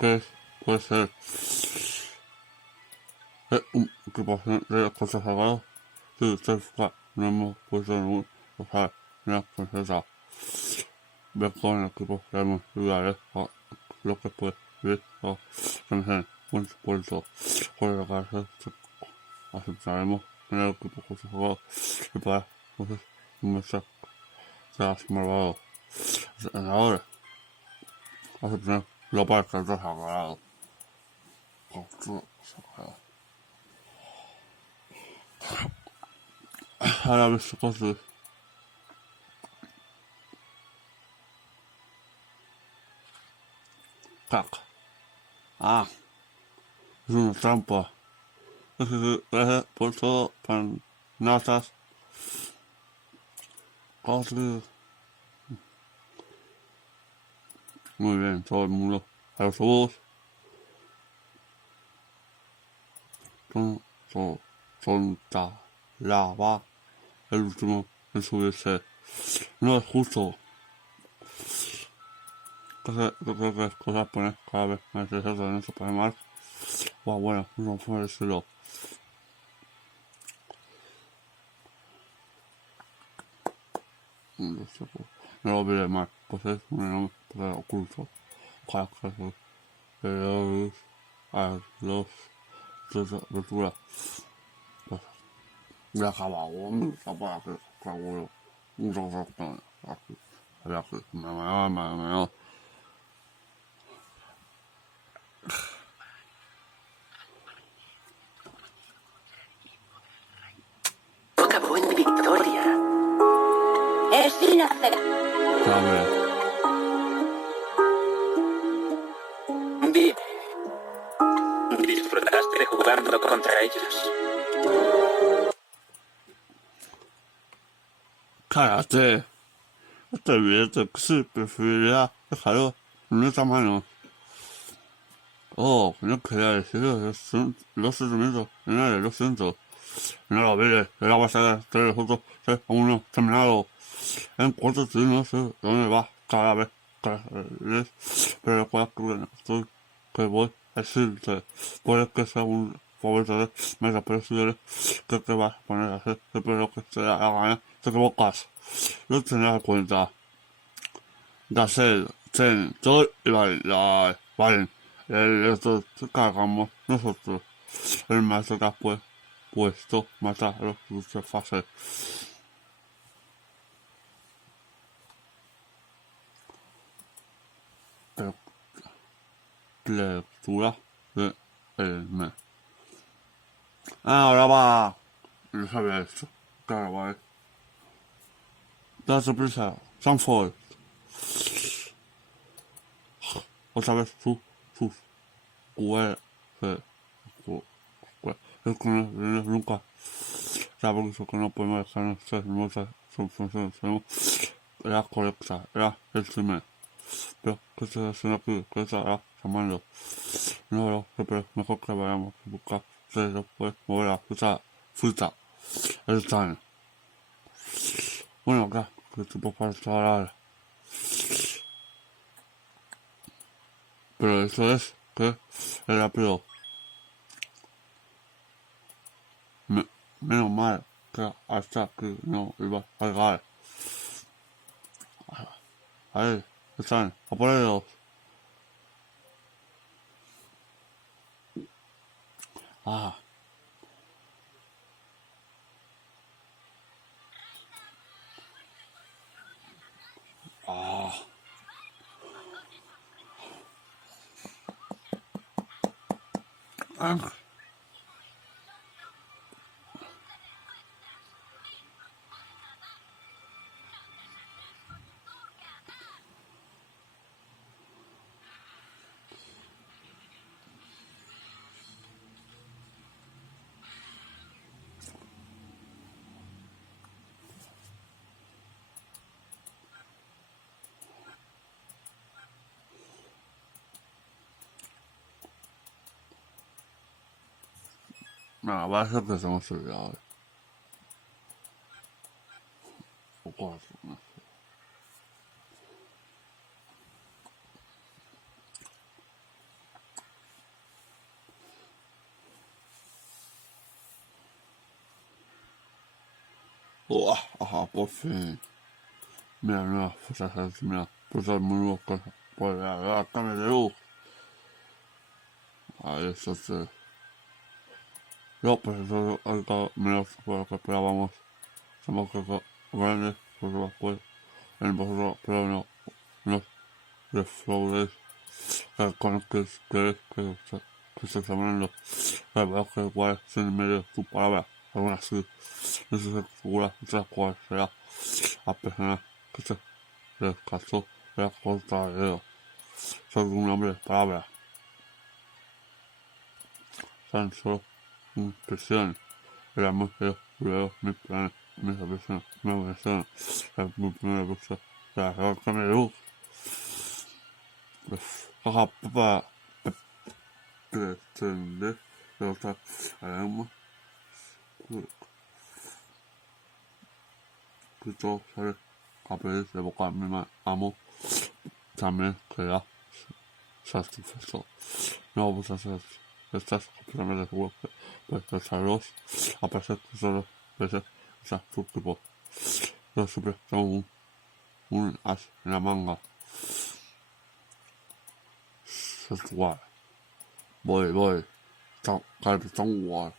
que puede ser ocupación de cosas sagradas. Si usted busca, no hemos puesto ningún, o sea, una princesa ve con el equipo de hemos lugares a lo que puede ver o tener un supuesto por lo que aceptaremos en el equipo cosas sagradas y para entonces nuestra seas malvado. Ahora, aceptar lo para que está sagrado. Ahora visto cosas. Caca. Ah, es una trampa. Gracias por todo, panatas, cosas. Muy bien, todo el mundo. A los ojos, son, son, lava, el último en subirse. No es justo. Creo que las cosas ponen cada vez más interesantes en eso para más. Wow, bueno, no puede decirlo. No sé, no lo olvidé más, pues es un enorme poder oculto. Cada caso de los de lectura. Pues ya acabado, para que seguro. Muchas gracias. Había que me Acabó en victoria. Es inaceptable. sabe. Dime, ¿disfrutaste jugando contra ellos? Cállate. Este billete que sí preferiría dejarlo en esta mano. Oh, no quería decirlo, los sentimientos, no, lo siento. No lo olvides, era pasada 3 juntos, 3 a 1, terminado. En cuanto tú no sé dónde vas cada vez, pero recuerda que estoy, que voy a decirte, puede que sea un favorito de mesa, pero si eres, que te vas a poner a hacer, siempre lo que te da la gana, te equivocas. No tenés en cuenta. Gasel, Ten, Sol y Valen. Estos cargamos nosotros. El maestro que ha puesto mata a los dulces fáciles. Pero lectura de el mes. Ahora va. No sabía esto. Claro, vale. Da sorpresa. Sanford. Otra vez sus cuerdas. Es que nunca sabe que no podemos dejarnos ser hermosas. Tenemos la correcta. Era el primer. Pero, ¿qué estás haciendo aquí? ¿Qué estarás llamando? No, pero mejor que vayamos a buscar. Se lo puedes mover la fruta. El tan. Bueno, acá, que tipo para estar. Pero eso es que el rápido. Menos mal que hasta que no iba a llegar. Ahí, están, a por ellos. Ah, ah. Ah. No, va a ser que se hemos olvidado. O cuatro, no. Ajá, por fin. Mira, nuevas cosas, mira, pues hay muy nuevas cosas. Pues la cambio de luz. Ahí eso sí. No, pues eso es algo menos de lo que esperábamos. Somos cosas grandes, cosas pues, en vosotros, pero no defraudes con que estés hablando. La verdad que igual sin medio tu palabra, aún así, no se segura de cuál será la persona que se descasó de la costa de dedo. Soy un hombre de palabra, tan solo impresión. Era muy feo, luego mis planes, mis ambiciones, me obedecieron. Es mi primera lucha, la verdad que me dio. Jaja, papá, pretender derrotar a Emma, que todo sale a pedir de boca a mi amo, también queda satisfecho. No vamos a hacer estas completamente seguros que pensarlos, a pesar que solo veces está su tipo. Yo siempre tengo un as en la manga. Sexual. Voy. Capitán War.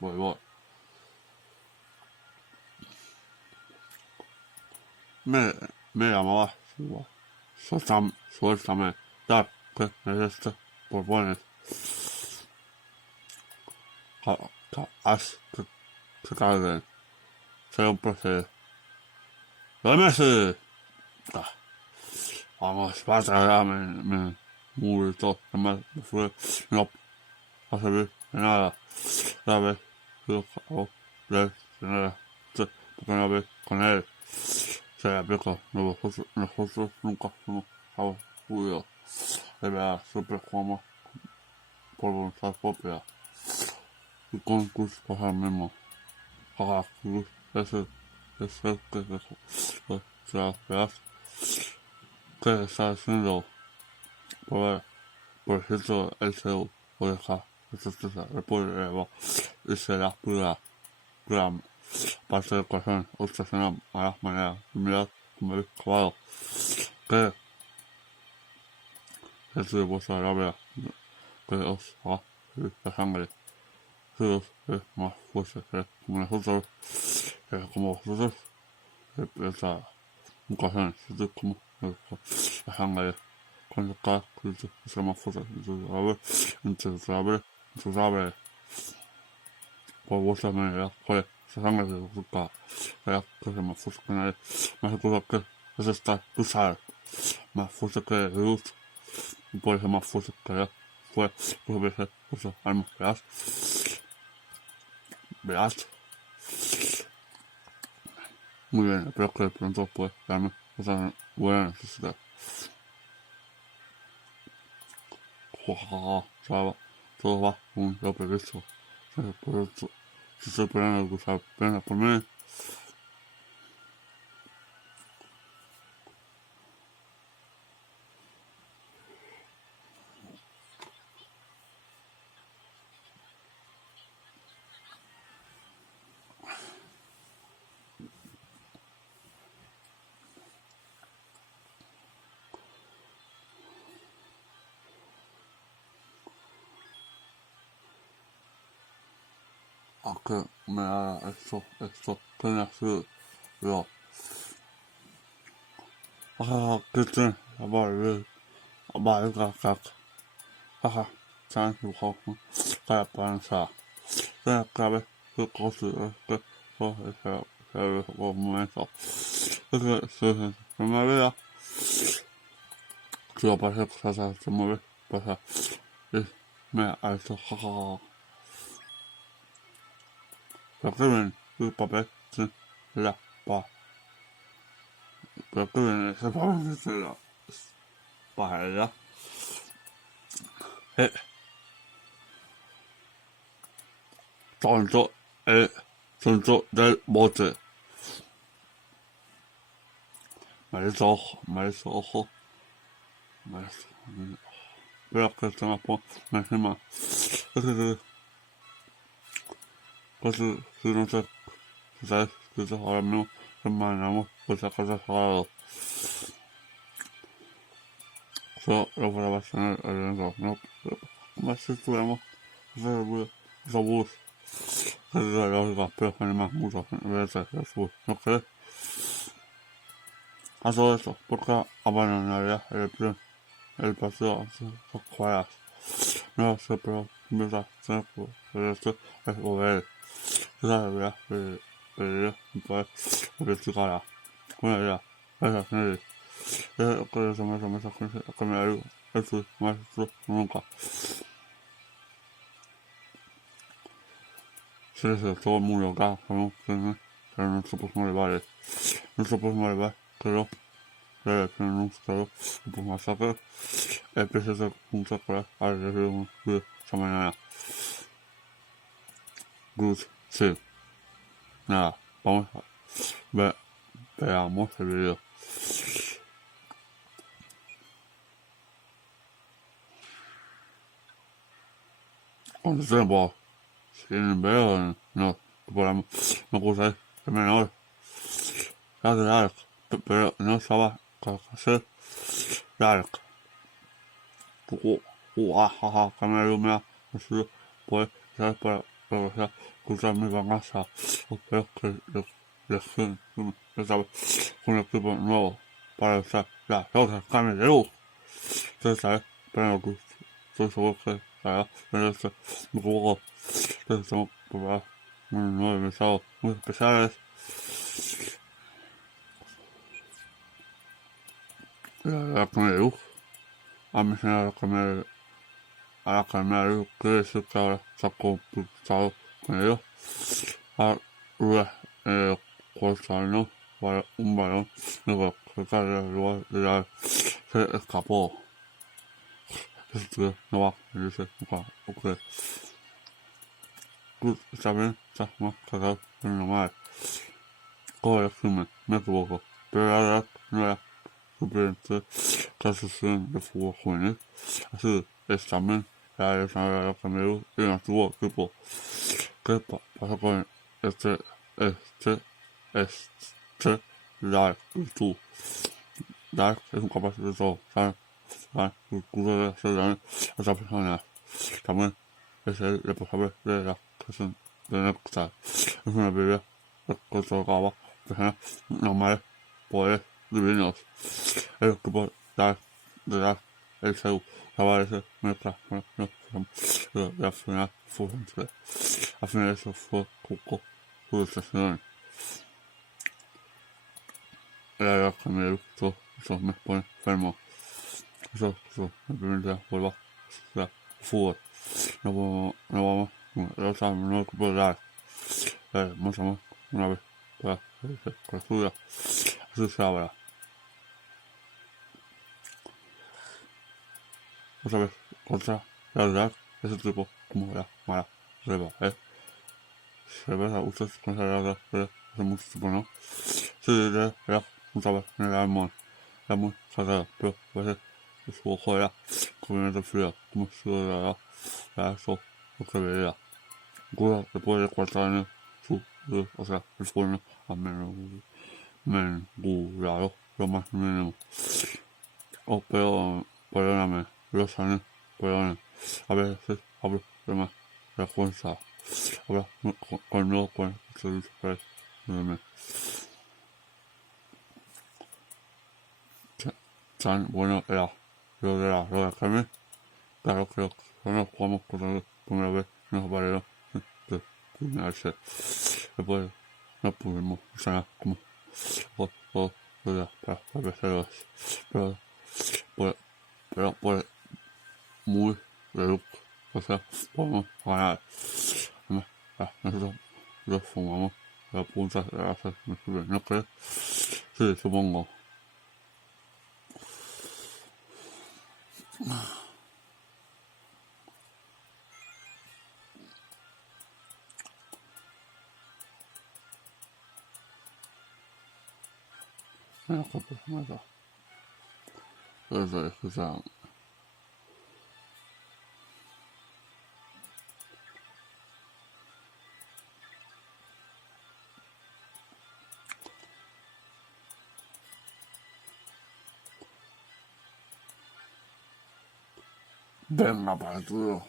Voy. Me llamaba igual. Suéltame. Dar que me este por buenas. Haz que se carguen. Será un placer. ¡Duérmese! Vamos, basta ya, me murió todo. Además, me fue. No va a servir de nada. La vez que lo acabo de tener. Porque una vez con él se le aplica. Nosotros nunca fuimos aburridos. De verdad, siempre jugamos por voluntad propia. Y con tus cosas mismo. Jaja, cruz, ese es el que dejó. La verdad que está haciendo por cierto el CEO o deja esta tristeza después de elevar y será pura parte del corazón obsesiona a las maneras de mirar como habéis acabado que es de vuestra rabia que os haga subir la sangre que os es más fuerte que como nosotros como vosotros esa un corazón sentir como la sangre cuando cada crítico es más fuerte intratable por vuestra manera joder esa sangre de buscar la que es más fuerte que nadie más seguro que es estar tú sabes más fuerte que luz y puede ser más fuerte que la puede ser vuestras armas verás muy bien espero que de pronto puedes darme esa buena necesidad todo va como lo previsto. Por eso, si estoy esperando que usar pena por mí, a que me haga esto, tiene así, yo, que tiene, jaja, saben su joven, para pensar, tiene que ver qué cosa es que, ese momento, es que se me olvida, si aparece cosas se mueve, pasa, y me ha hecho, jajaja. Escriben su papel sin la pa. Escriben ese papel sin la paella. Eh, tonto el tonto del bote. Maldito ojo. Espero que se me ponga encima. Es que si no sé, si sabes Entonces ahora mismo terminamos por esa casa sagrado. Solo lo para vacinar el elenco, no más si tuviéramos ese bus que es de lógica, pero que más mucho veces Jesús, ¿no crees? A todo esto, porque abandonaría el partido hace 2 horas. No sé, pero mientras tiempo de esto es volver. Esa debería pedir poder investigarla. Una idea, esa serie. Es que se me que me ayuda. Eso es más nunca. Sí, sí, todo el mundo acá, sabemos que no, pero no se puede mover. No se puede mover, pero le tienen un estado un poco más saco. Empieza a ser un saco a decir un video esta mañana. Good, sí, nada, vamos a ver, veamos el video. Cuando tiempo, sin ver, no, podemos, me gusta es menor. Ya de Dark, pero no estaba hacer Dark. Jaja, que me ilumina, así pues, ya para que sea, escuchar mi venganza. Espero que les sabe, un equipo nuevo para usar las otras cambios de luz. Ustedes saben, pero que estoy seguro que hará en este juego. Ustedes estamos preparados unos 9 mensajes muy especiales. La cambio de luz. A mencionar la cambio de luz, quiere decir que ahora está computado con ellos. A cortarnos para un balón negro que cae del lugar de la se escapó. Esto no va a venirse nunca, ok. Cruz está bien, está más cagado que normal. Coge el crimen, me equivoco, pero la verdad no era suficiente clasificación de fútbol juvenil. Así es también la de la Camerún y el antiguo equipo. ¿Qué pasó con este Dark y tú? Dark es un capaz de todo, ¿sabes? El culo de hacer daño a otras personas. También es el responsable de la creación de Nectar. Es una bebida que otorgaba personas normales poderes divinos. El equipo de Dark, el Seu, aparece mientras la final fue entre. Al final eso fue Cuco, su decisión. La verdad que me gustó, eso me pone enfermo. Eso, mi primer día vuelvo a jugar fútbol. No vamos, no puedo dar. Más o menos una vez para clausura. Así se habla. Otra vez, contra la verdad, ese tipo como la mala reba, cerveza, ustedes contra la verdad, hace mucho tiempo, ¿no? Sí, era otra vez en el almón. Era muy sagrado, pero a veces su ojo era cubrimiento frío, como si era eso lo que veía. Cura después de 4 años, o sea, el forno a menguado lo más mínimo. Oh, pero, perdóname, los años, perdóname. A veces hablo de más frecuencia. Habla conmigo con el servicio para tan bueno era lo de Carmen. Claro que no nos jugamos con la primera vez nos valieron de cuidarse. Después no pudimos sanar como o para vencerlos. Pero, por, pero por muy reducto, o sea, podemos ganar. Además, nosotros los fumamos la punta de la hacer, ¿no crees? Sí, supongo. Mira, qué persona. Eso es que sea. Venga, partido.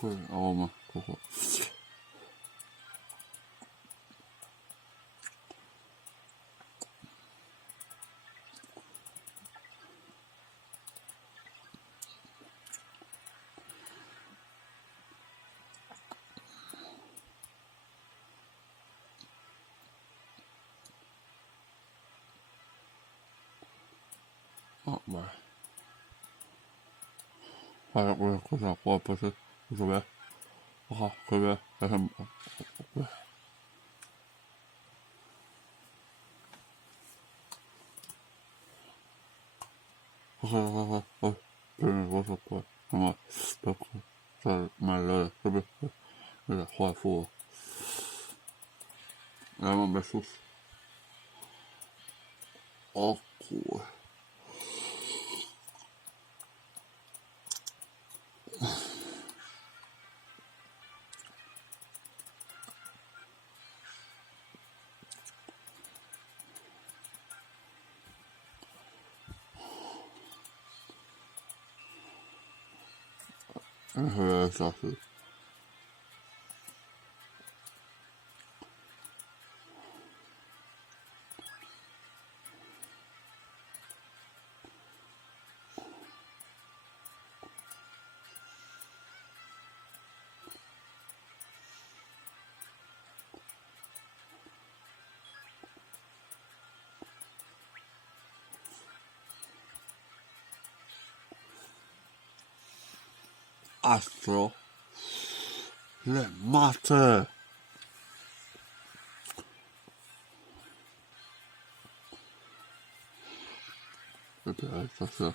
Pues, hago más, cojo. Ah, vale. Vale, pues cosa, jugar pues eso ve. Ajá, que ve. Ajá, pero negocio pues, nomás, loco, o sea, me lo de, jugar fútbol. Llaman Jesús. Oh, cool. Eso es así. Astro. Le mate. Espera, eso.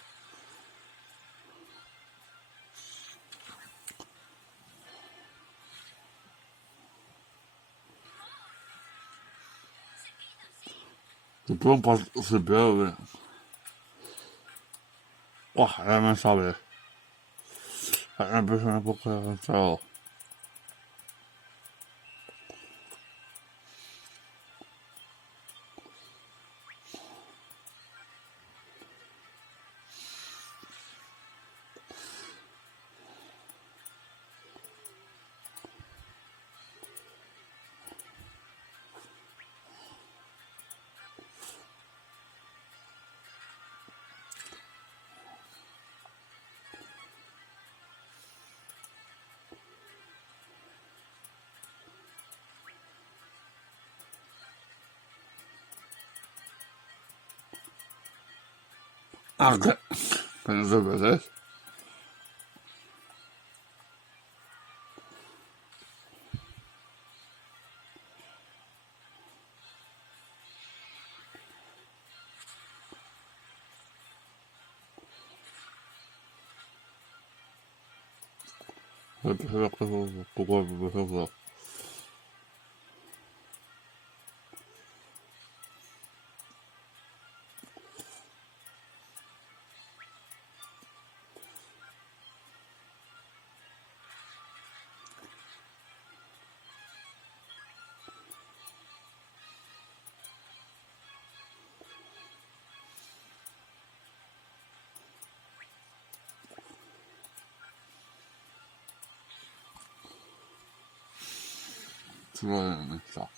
Se pueden pasar, se pierde. Ya me sabe. La persona poco avanzado. Que no se ve, se ve que un poco de está.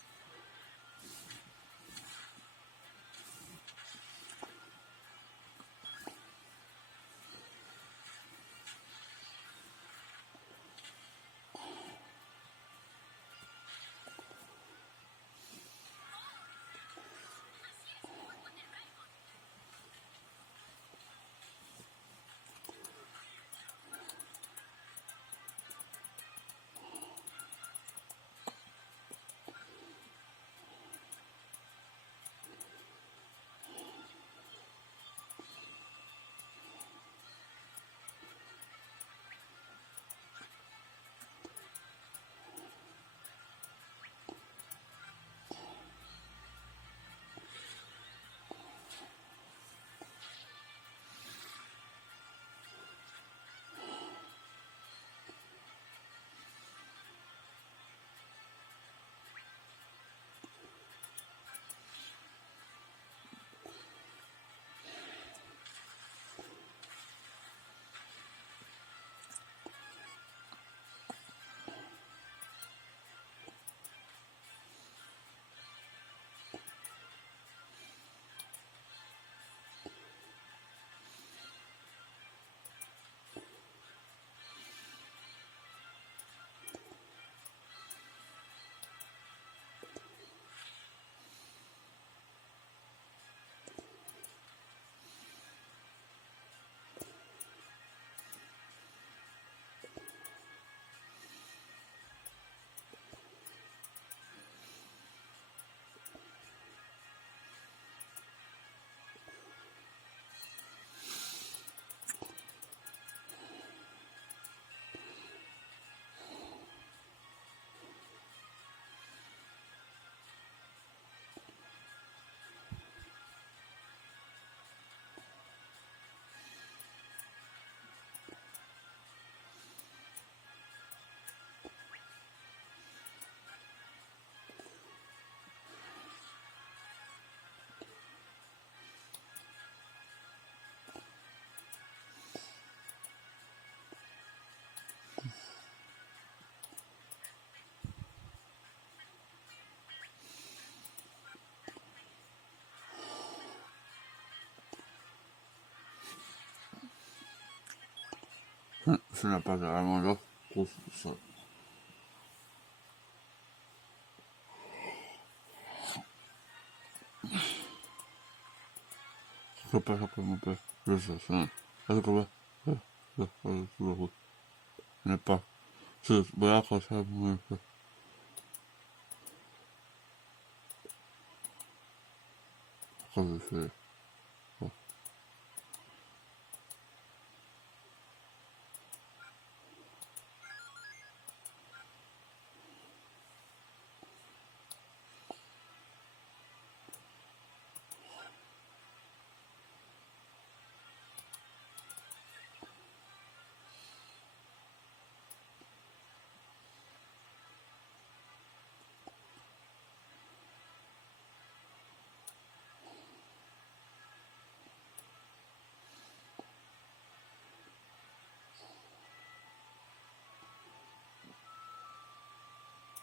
是那把俺们的故事。可别，就是还是可别，那把是不要靠下面是，或者是。